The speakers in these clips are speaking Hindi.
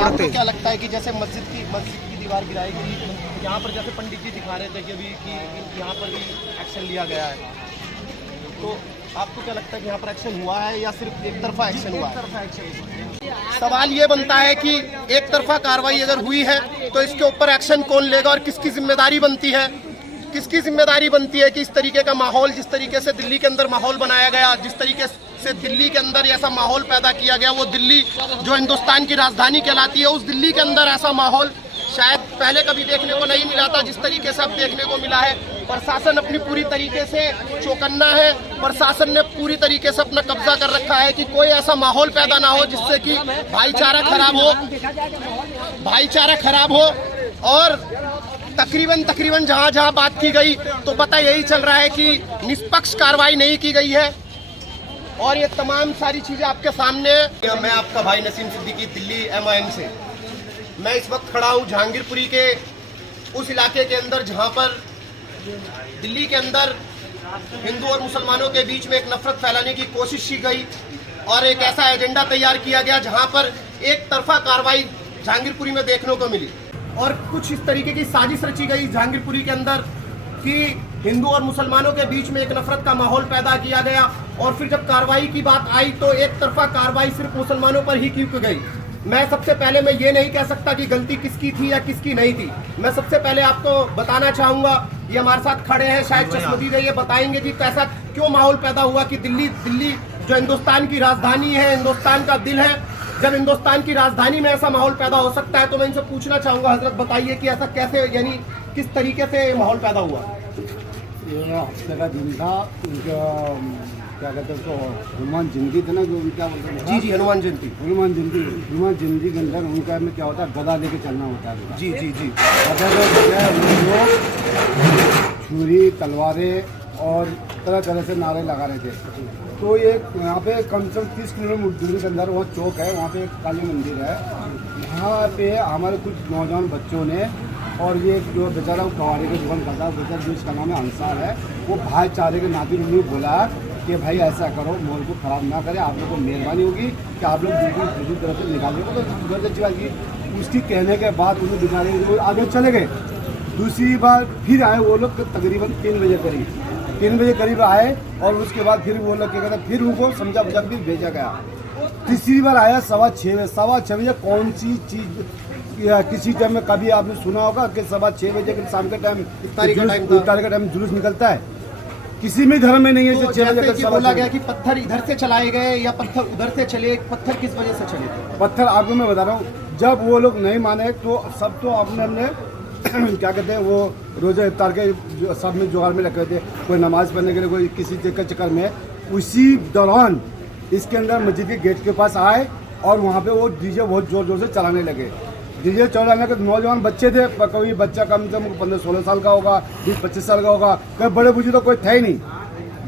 आपको क्या लगता है कि जैसे मस्जिद की दीवार गिराई गई, यहाँ पर जैसे पंडित जी दिखा रहे थे कि अभी कि यहाँ पर भी एक्शन लिया गया है, तो आपको क्या लगता है कि यहाँ पर एक्शन हुआ है या सिर्फ एक तरफा एक्शन हुआ है? सवाल ये बनता है कि एक तरफा कार्रवाई अगर हुई है तो इसके ऊपर एक्शन कौन लेगा और किसकी जिम्मेदारी बनती है? किसकी जिम्मेदारी बनती है कि इस तरीके का माहौल, जिस तरीके से दिल्ली के अंदर माहौल बनाया गया, जिस तरीके से दिल्ली के अंदर ऐसा माहौल पैदा किया गया, वो दिल्ली जो हिंदुस्तान की राजधानी कहलाती है, उस दिल्ली के अंदर ऐसा माहौल शायद पहले कभी देखने को नहीं मिला था जिस तरीके से अब देखने को मिला है। प्रशासन अपनी पूरी तरीके से चौकन्ना है, प्रशासन ने पूरी तरीके से अपना कब्जा कर रखा है कि कोई ऐसा माहौल पैदा ना हो जिससे कि भाईचारा खराब हो और तकरीबन जहां बात की गई तो पता यही चल रहा है कि निष्पक्ष कार्रवाई नहीं की गई है और ये तमाम सारी चीजें आपके सामने। मैं आपका भाई नसीम सिद्दीकी, दिल्ली MIM से। मैं इस वक्त खड़ा हूँ जहांगीरपुरी के उस इलाके के अंदर जहां पर दिल्ली के अंदर हिंदू और मुसलमानों के बीच में एक नफरत फैलाने की कोशिश की गई और एक ऐसा एजेंडा तैयार किया गया जहां पर एक तरफा कार्रवाई जहांगीरपुरी में देखने को मिली और कुछ इस तरीके की साजिश रची गई जहांगीरपुरी के अंदर कि हिंदू और मुसलमानों के बीच में एक नफरत का माहौल पैदा किया गया और फिर जब कार्रवाई की बात आई तो एक तरफा कार्रवाई सिर्फ मुसलमानों पर ही की गई। मैं सबसे पहले मैं ये नहीं कह सकता कि गलती किसकी थी या किसकी नहीं थी। मैं सबसे पहले आपको बताना चाहूंगा, ये हमारे साथ खड़े हैं शायद चश्मदीद है, ये बताएंगे कि कैसा क्यों माहौल पैदा हुआ कि दिल्ली जो हिंदुस्तान की राजधानी है, हिंदुस्तान का दिल है, जब हिंदुस्तान की राजधानी में ऐसा माहौल पैदा हो सकता है तो मैं इनसे पूछना चाहूंगा, हजरत बताइए कि ऐसा कैसे, यानी किस तरीके से माहौल पैदा हुआ? ये हफ्ते का दिन था, उनका क्या कहते हैं उसको, हनुमान जयंती थे ना, जो क्या बोलते हैं? जी हनुमान जयंती के अंदर उनका में क्या होता है, गदा लेके चलना होता है। जी गदा जो छुरी तलवारें और तरह तरह से नारे लगा रहे थे। तो ये यहाँ पे कम से कम 30 किलोमीटर दूरी के अंदर वहाँ चौक है, वहाँ पे एक काली मंदिर है। यहाँ पे हमारे कुछ नौजवान बच्चों ने और ये जो बेचारा कवाड़ी के दुकान करता है, बेचारा जो इसका नाम है अंसार है, वो भाईचारे के नाते उन्होंने बोला कि भाई ऐसा करो, माहौल को ख़राब ना करें, आप लोग को मेहरबानी होगी कि आप लोग बिल्कुल दूसरी तरफ से निकालिए। तो उधर अच्छी बात की, उसकी कहने के बाद उन्हें बेचारे आगे चले गए। दूसरी बार फिर आए वो लोग तकरीबन 3 बजे करीब आए और उसके बाद फिर वो लोग क्या कहते हैं, फिर उनको समझा बुझा फिर भेजा गया। तीसरी बार आया 6:15 बजे। कौन सी चीज़ या किसी टाइम में कभी आपने सुना होगा कि 6:15 बजे के शाम के टाइम इफ्तारी का टाइम जुलूस निकलता है? किसी भी धर्म में नहीं है। तो 6 बजे बोला गया कि पत्थर इधर से चलाए गए या पत्थर उधर से चले, पत्थर किस वजह से चले? पत्थर आपको मैं बता रहा हूँ, जब वो लोग नहीं माने तो सब तो अपने क्या कहते हैं, वो रोज़ा इफ्तार के सब में जुगाड़ में रखे थे, कोई नमाज़ पढ़ने के लिए, कोई किसी चीज़ के चक्कर में। उसी दौरान इसके अंदर मस्जिद के गेट के पास आए और वहाँ पे वो डीजे बहुत ज़ोर ज़ोर से चलाने लगे। डीजे चलाने के नौजवान बच्चे थे, कोई बच्चा कम से कम 15-16 साल का होगा, 20-25 साल का होगा, कोई बड़े बुजुर्ग तो कोई थे ही नहीं।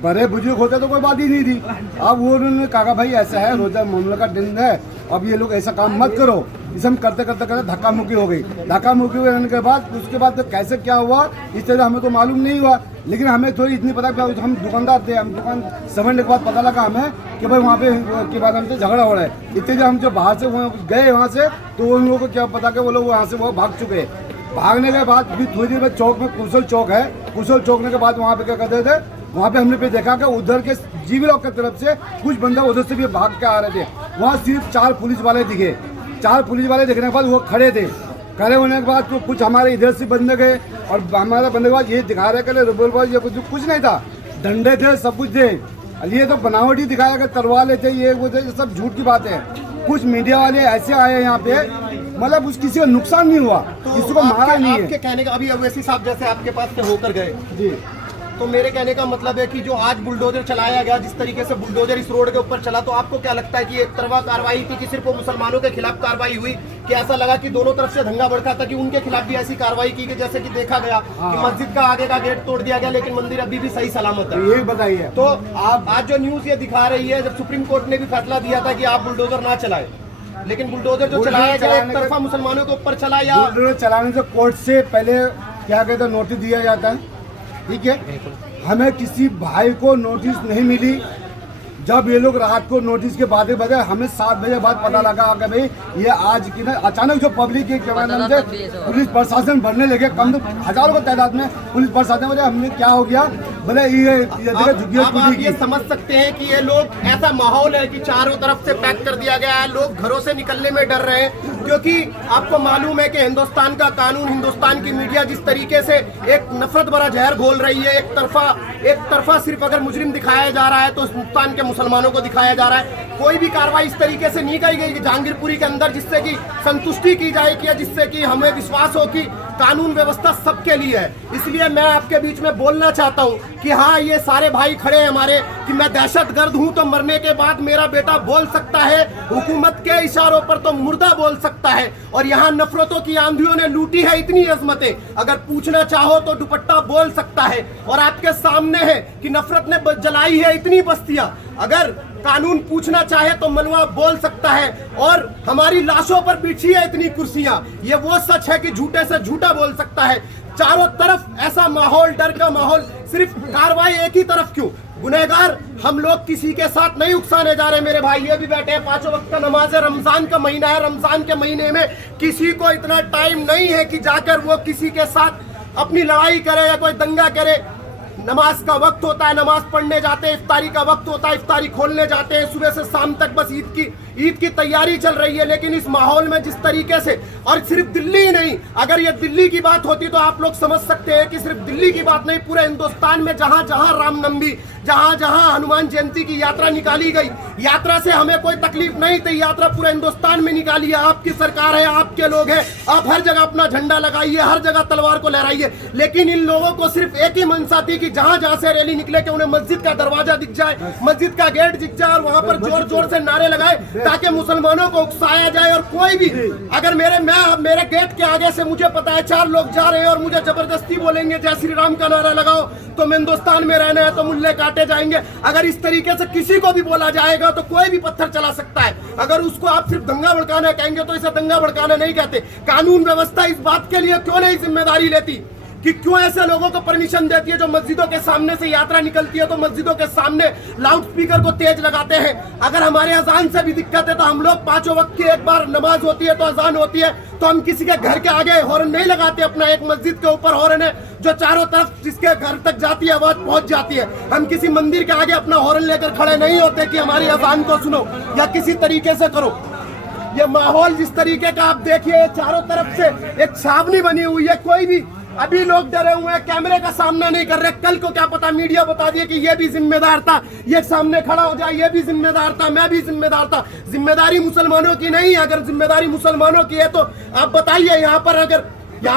बड़े बुजुर्ग होते तो कोई बात ही नहीं थी। अब वो उन्होंने कहा भाई ऐसा है, रोज़ा मामला का दिन है, अब ये लोग ऐसा काम मत करो। इसे हम करते धक्का मुक्की हो गई। धक्का मुक्की होने के बाद उसके बाद तो कैसे क्या हुआ इस तरह हमें तो मालूम नहीं हुआ, लेकिन हमें थोड़ी इतनी पता, हम दुकानदार थे, हम दुकान समझने के बाद पता लगा हमें कि भाई वहाँ पे के बाद हमसे झगड़ा हो रहा है। इतने जब हम जो बाहर से गए वहाँ से, तो उन लोगों को क्या पता कि वो लोग वहाँ से वो भाग चुके हैं। भागने के बाद फिर थोड़ी देर बाद चौक में कुशल चौक है, कुशल चौक के बाद वहाँ पे क्या करते थे, वहाँ पे हमने देखा कि उधर के जीवी लोग की तरफ से कुछ बंदा उधर से भी भाग के आ रहे थे। वहाँ सिर्फ 4 पुलिस वाले दिखे। 4 पुलिस वाले दिखने के बाद वो खड़े थे। खड़े होने के बाद तो कुछ हमारे इधर से बंदे गए और हमारा बंदे के बाद ये दिखा रहे कि रिवॉल्वर ये कुछ नहीं था, डंडे थे, सब कुछ थे। ये तो बनावटी दिखाया कि तलवार थे, ये वो थे, सब झूठ की बात है। कुछ मीडिया वाले ऐसे आए यहाँ पे, मतलब उस किसी का नुकसान नहीं हुआ, तो किसी को मारा नहीं है। आपके कहने का अभी अवैसी साहब जैसे आपके पास से होकर गए जी, तो मेरे कहने का मतलब है कि जो आज बुलडोजर चलाया गया, जिस तरीके से बुलडोजर इस रोड के ऊपर चला, तो आपको क्या लगता है कि एक तरफा कार्रवाई थी कि सिर्फ वो मुसलमानों के खिलाफ कार्रवाई हुई, कि ऐसा लगा कि दोनों तरफ से दंगा भड़का था कि उनके खिलाफ भी ऐसी कार्रवाई की गई? जैसे कि देखा गया कि मस्जिद का आगे का गेट तोड़ दिया गया लेकिन मंदिर अभी भी सही सलामत है। यही बताइए। तो आप आज जो न्यूज ये दिखा रही है, जब सुप्रीम कोर्ट ने भी फैसला दिया था कि आप बुलडोजर ना चलाए, लेकिन बुलडोजर जो चलाया गया एक तरफा मुसलमानों के ऊपर चला, या बुलडोजर चलाने से कोर्ट से पहले क्या कहते हैं नोटिस दिया जाता है, ठीक है, हमें किसी भाई को नोटिस नहीं मिली। जब ये लोग रात को नोटिस के बाद बजे हमें 7 बजे बाद पता लगा कि भाई ये आज की ना अचानक जो पब्लिक के जमाने से पुलिस प्रशासन बढ़ने लगे, कम हजारों की तादाद में पुलिस प्रशासन बोले हमने क्या हो गया, बोले आप ये समझ सकते हैं कि ये लोग ऐसा माहौल है कि चारों तरफ से पैक कर दिया गया है, लोग घरों से निकलने में डर रहे हैं, क्योंकि आपको मालूम है कि हिंदुस्तान का कानून, हिंदुस्तान की मीडिया जिस तरीके से एक नफरत भरा जहर घोल रही है, एक तरफा सिर्फ अगर मुजरिम दिखाया जा रहा है तो हिंदुस्तान के मुसलमानों को दिखाया जा रहा है। कोई भी कार्रवाई इस तरीके से नहीं की गई जहांगीरपुरी के अंदर जिससे कि संतुष्टि की जाए कि जिससे कि हमें विश्वास हो कि कानून व्यवस्था सबके लिए है। इसलिए मैं आपके बीच में बोलना चाहता हूं कि हाँ, ये सारे भाई खड़े हैं हमारे कि मैं दहशतगर्द हूं तो मरने के बाद मेरा बेटा बोल सकता है, हुकूमत के इशारों पर तो मुर्दा बोल सकता है। और यहाँ नफरतों की आंधियों ने लूटी है इतनी अजमतें, अगर पूछना चाहो तो दुपट्टा बोल सकता है। और आपके सामने है कि नफरत ने जलाई है इतनी बस्तियां, अगर कानून पूछना चाहे तो मलवा बोल सकता है। और हमारी लाशों पर बिछी है इतनी कुर्सियां, ये वो सच है कि झूठे से झूठा बोल सकता है। चारों तरफ ऐसा माहौल, डर का माहौल, सिर्फ कार्रवाई एक ही तरफ क्यों? गुनहगार हम लोग किसी के साथ नहीं उकसाने जा रहे। मेरे भाई ये भी बैठे हैं, 5 वक्त का नमाज है, रमजान का महीना है, रमजान के महीने में किसी को इतना टाइम नहीं है कि जाकर वो किसी के साथ अपनी लड़ाई करे या कोई दंगा करे। नमाज का वक्त होता है, नमाज पढ़ने जाते हैं, इफ्तारी का वक्त होता है, इफ्तारी खोलने जाते हैं, सुबह से शाम तक बस ईद की तैयारी चल रही है। लेकिन इस माहौल में जिस तरीके से, और सिर्फ दिल्ली ही नहीं, अगर ये दिल्ली की बात होती तो आप लोग समझ सकते हैं कि सिर्फ दिल्ली की बात नहीं, पूरे हिंदुस्तान में जहां जहां रामनवमी, जहां जहां हनुमान जयंती की यात्रा निकाली गई, यात्रा से हमें कोई तकलीफ नहीं थी, यात्रा पूरे हिंदुस्तान में निकाली है। आपकी सरकार है, आपके लोग हैं, आप हर जगह अपना झंडा लगाइए, हर जगह तलवार को लहराइए। लेकिन इन लोगों को सिर्फ एक ही मंशा थी कि जहां जहां से रैली निकले कि उन्हें मस्जिद का दरवाजा दिख जाए, मस्जिद का गेट दिख जाए और वहां पर जोर जोर से नारे लगाए ताकि मुसलमानों को उकसाया जाए। और कोई भी अगर मेरे गेट के आगे से मुझे पता है 4 लोग जा रहे हैं और मुझे जबरदस्ती बोलेंगे जय श्री राम का नारा लगाओ तो मैं हिंदुस्तान में रहना है तो मुल्ले काटे जाएंगे। अगर इस तरीके से किसी को भी बोला जाएगा तो कोई भी पत्थर चला सकता है। अगर उसको आप सिर्फ दंगा भड़काना कहेंगे तो इसे दंगा भड़काना नहीं कहते। कानून व्यवस्था इस बात के लिए क्यों नहीं जिम्मेदारी लेती कि क्यों ऐसे लोगों को परमिशन देती है जो मस्जिदों के सामने से यात्रा निकलती है तो मस्जिदों के सामने लाउड स्पीकर को तेज लगाते हैं। अगर हमारे अजान से भी दिक्कत है तो हम लोग 5 वक्त की एक बार नमाज होती है तो अजान होती है तो हम किसी के घर के आगे हॉर्न नहीं लगाते, अपना एक मस्जिद के ऊपर हॉर्न है जो चारों तरफ जिसके घर तक जाती है आवाज पहुंच जाती है। हम किसी मंदिर के आगे अपना हॉर्न लेकर खड़े नहीं होते कि हमारी अजान को सुनो या किसी तरीके से करो। ये माहौल जिस तरीके का आप देखिए, चारों तरफ से एक छावनी बनी हुई है। कोई भी अभी लोग डरे हुए हैं, कैमरे का सामना नहीं कर रहे। कल को क्या पता मीडिया बता दिए कि ये भी जिम्मेदार था, ये सामने खड़ा हो जाए, ये भी जिम्मेदार था, मैं भी जिम्मेदार था। जिम्मेदारी मुसलमानों की नहीं है। अगर जिम्मेदारी मुसलमानों की है तो आप बताइए, यहाँ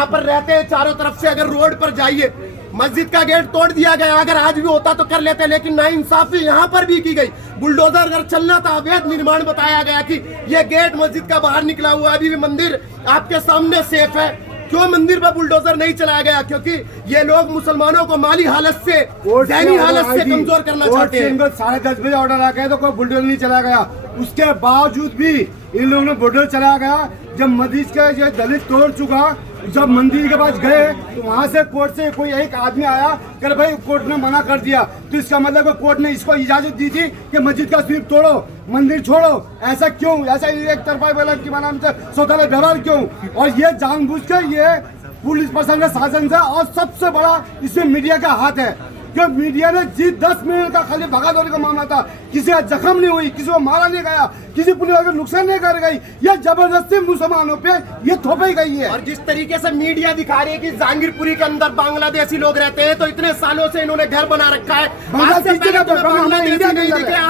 पर रहते हैं चारों तरफ से, अगर रोड पर जाइए, मस्जिद का गेट तोड़ दिया गया, अगर आज भी होता तो कर लेते, लेकिन नाइंसाफी यहाँ पर भी की गई। बुलडोजर अगर चलना था, अवैध निर्माण बताया गया कि ये गेट मस्जिद का बाहर निकला हुआ, अभी भी मंदिर आपके सामने सेफ है। क्यों मंदिर पर बुलडोजर नहीं चलाया गया? क्योंकि ये लोग मुसलमानों को माली हालत से, दैनी हालत से कमजोर करना चाहते हैं। 10:30 बजे ऑर्डर आ गया तो कोई बुलडोजर नहीं चलाया गया। उसके बावजूद भी इन लोगों ने बुलडोजर चलाया गया। जब मस्जिद के ये दलित तोड़ चुका, जब मंदिर के पास गए तो वहाँ से कोर्ट से कोई एक आदमी आया कि भाई कोर्ट ने मना कर दिया, तो इसका मतलब कोर्ट ने इसको इजाजत दी थी कि मस्जिद का स्वीप तोड़ो, मंदिर छोड़ो। ऐसा क्यों? ऐसा एक तरफा नाम से स्वतंत्र व्यवहार क्यों? और ये जानबूझकर ये पुलिस प्रशासन का शासन से, और सबसे बड़ा इसमें मीडिया का हाथ है। जो मीडिया ने 10 मिनट का खाली भगादौड़ी का मामला था, किसी का जख्म नहीं हुई, किसी को मारा नहीं गया, किसी पुलिस को नुकसान नहीं कर गई, ये जबरदस्ती मुसलमानों पे ये थोपी गई है। और जिस तरीके से मीडिया दिखा रही है कि जहांगीरपुरी के अंदर बांग्लादेशी लोग रहते हैं, तो इतने सालों से इन्होंने घर बना रखा है। आज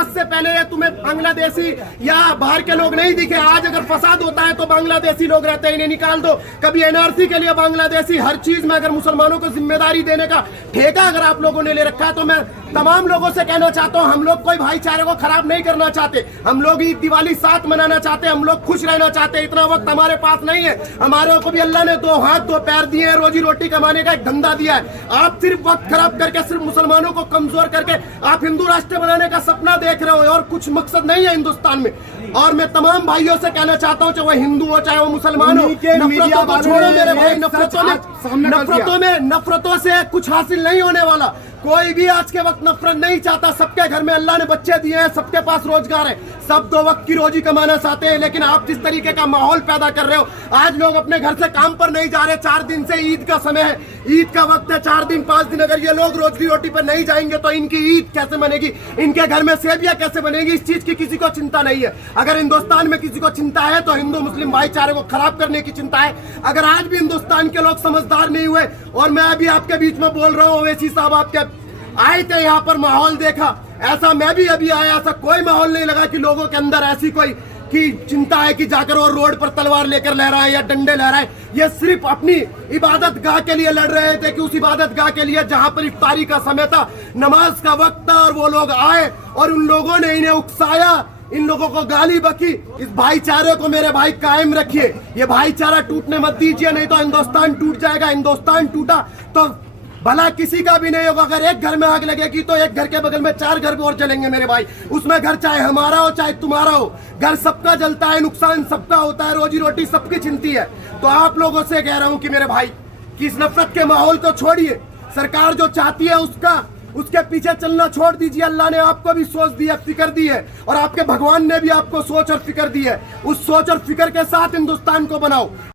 से पहले तुम्हें बांग्लादेशी या बाहर के लोग नहीं दिखे। आज अगर फसाद होता है तो बांग्लादेशी लोग रहते हैं, इन्हें निकाल दो। कभी एनआरसी के लिए बांग्लादेशी, हर चीज में अगर मुसलमानों को जिम्मेदारी देने का ठेका अगर आप लोगों ने ले रखा है तो मैं तमाम लोगों से कहना चाहता हूँ, हम लोग कोई भाईचारे को खराब नहीं करना चाहते, हम लोग ईद दिवाली साथ मनाना चाहते, हम लोग खुश रहना चाहते। इतना वक्त हमारे पास नहीं है, हमारे को भी अल्लाह ने 2 हाथ 2 पैर दिए हैं, रोजी रोटी कमाने का एक धंधा दिया है। आप सिर्फ वक्त खराब करके, सिर्फ मुसलमानों को कमजोर करके आप हिंदू राष्ट्र बनाने का सपना देख रहे हो और कुछ मकसद नहीं है हिंदुस्तान में। और मैं तमाम भाइयों से कहना चाहता हूँ, चाहे वो हिंदू हो चाहे वो मुसलमान हो, नफरतों को छोड़ो मेरे भाई। नफरतों से कुछ हासिल नहीं होने वाला। कोई भी आज के वक्त नफरत नहीं चाहता, सबके घर में अल्लाह ने बच्चे दिए हैं, सबके पास रोजगार है, सब 2 वक्त की रोजी कमाना चाहते हैं। लेकिन आप जिस तरीके का माहौल पैदा कर रहे हो, आज लोग अपने घर से काम पर नहीं जा रहे। 4 दिन से ईद का समय है, ईद का वक्त है, 4 दिन 5 दिन अगर ये लोग रोजी रोटी पर नहीं जाएंगे तो इनकी ईद कैसे बनेगी, इनके घर में सेवियां कैसे बनेगी, इस चीज की किसी को चिंता नहीं है। अगर हिंदुस्तान में किसी को चिंता है तो हिंदू मुस्लिम भाईचारे को खराब करने की चिंता है। अगर आज भी हिंदुस्तान के लोग समझदार नहीं हुए, और मैं अभी आपके बीच में बोल रहा हूँ, ओवैसी साहब आपके आए थे यहाँ पर, माहौल देखा, ऐसा मैं भी अभी आया, ऐसा कोई माहौल नहीं लगा कि लोगों के अंदर ऐसी कोई की चिंता है कि जाकर वो रोड पर तलवार लेकर लहरा है या डंडे लहरा है। ये सिर्फ अपनी इबादत गाह के लिए लड़ रहे थे कि उस इबादत गाह के लिए जहां पर इफ्तारी का समय था, नमाज का वक्त था, और वो लोग आए और उन लोगों ने इन्हें उकसाया, इन लोगों को गाली बकी। इस भाईचारे को मेरे भाई कायम रखिए, ये भाईचारा टूटने मत दीजिए, नहीं तो हिंदुस्तान टूट जाएगा। हिंदुस्तान टूटा तो भला किसी का भी नहीं होगा। अगर एक घर में आग लगेगी तो एक घर के बगल में 4 घर और जलेंगे मेरे भाई। उसमें घर चाहे हमारा हो चाहे तुम्हारा हो, घर सबका जलता है, नुकसान सबका होता है, रोजी रोटी सबकी चिंती है। तो आप लोगों से कह रहा हूं कि मेरे भाई कि इस नफरत के माहौल को छोड़िए, सरकार जो चाहती है उसके पीछे चलना छोड़ दीजिए। अल्लाह ने आपको भी सोच दी है, फिक्र दी है, और आपके भगवान ने भी आपको सोच और फिक्र दी है। उस सोच और फिक्र के साथ हिंदुस्तान को बनाओ।